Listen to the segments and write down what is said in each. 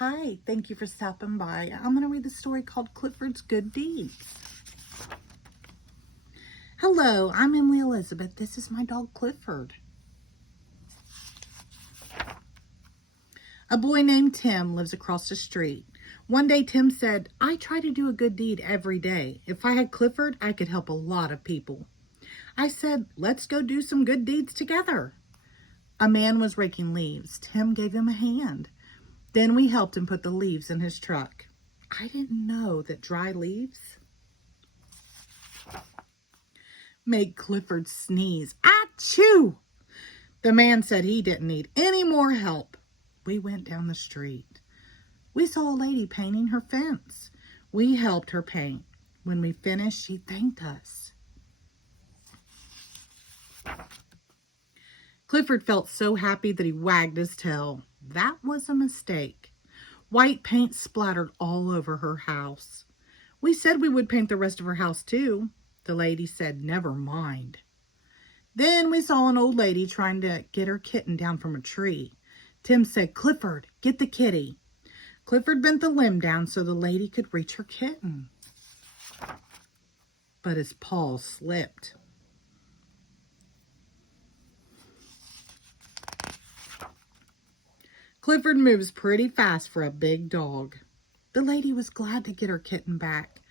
Hi, thank you for stopping by. I'm going to read the story called Clifford's Good Deeds. Hello, I'm Emily Elizabeth. This is my dog Clifford. A boy named Tim lives across the street. One day Tim said, I try to do a good deed every day. If I had Clifford, I could help a lot of people. I said, let's go do some good deeds together. A man was raking leaves. Tim gave him a hand. Then we helped him put the leaves in his truck. I didn't know that dry leaves made Clifford sneeze. Achoo! The man said he didn't need any more help. We went down the street. We saw a lady painting her fence. We helped her paint. When we finished, she thanked us. Clifford felt so happy that he wagged his tail. That was a mistake. White paint splattered all over her house. We said we would paint the rest of her house too. The lady said, never mind. Then we saw an old lady trying to get her kitten down from a tree. Tim said, Clifford, get the kitty. Clifford bent the limb down so the lady could reach her kitten. But his paw slipped. Clifford moves pretty fast for a big dog. The lady was glad to get her kitten back.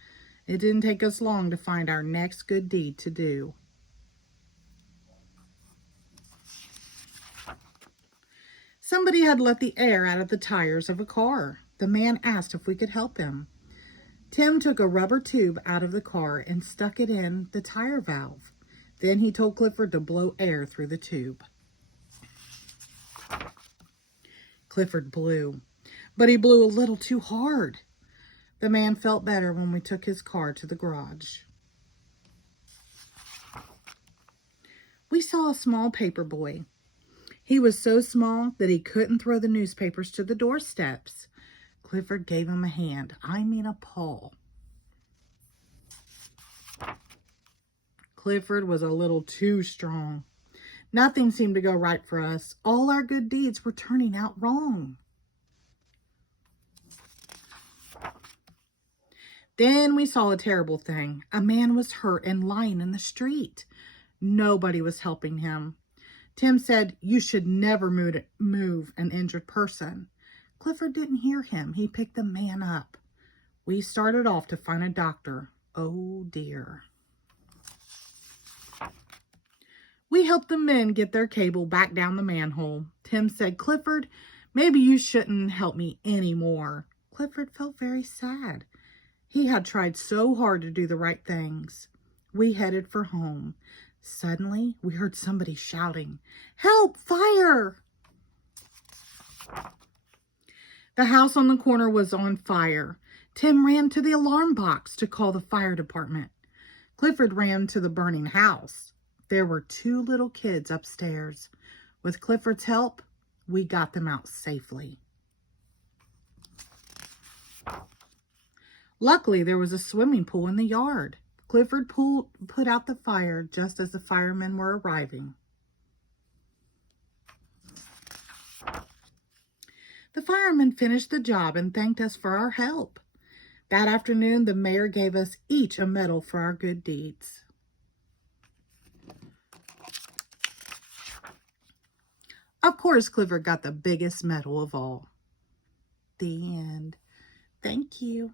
It didn't take us long to find our next good deed to do. Somebody had let the air out of the tires of a car. The man asked if we could help him. Tim took a rubber tube out of the car and stuck it in the tire valve. Then he told Clifford to blow air through the tube. Clifford blew, but he blew a little too hard. The man felt better when we took his car to the garage. We saw a small paper boy. He was so small that he couldn't throw the newspapers to the doorsteps. Clifford gave him a hand, I mean a paw. Clifford was a little too strong. Nothing seemed to go right for us. All our good deeds were turning out wrong. Then we saw a terrible thing. A man was hurt and lying in the street. Nobody was helping him. Tim said, you should never move an injured person. Clifford didn't hear him. He picked the man up. We started off to find a doctor. Oh dear. We helped the men get their cable back down the manhole. Tim said, Clifford, maybe you shouldn't help me anymore. Clifford felt very sad. He had tried so hard to do the right things. We headed for home. Suddenly, we heard somebody shouting, help, fire! The house on the corner was on fire. Tim ran to the alarm box to call the fire department. Clifford ran to the burning house. There were 2 little kids upstairs. With Clifford's help, we got them out safely. Luckily, there was a swimming pool in the yard. Clifford put out the fire just as the firemen were arriving. The firemen finished the job and thanked us for our help. That afternoon, the mayor gave us each a medal for our good deeds. Of course, Clifford got the biggest medal of all. The end. Thank you.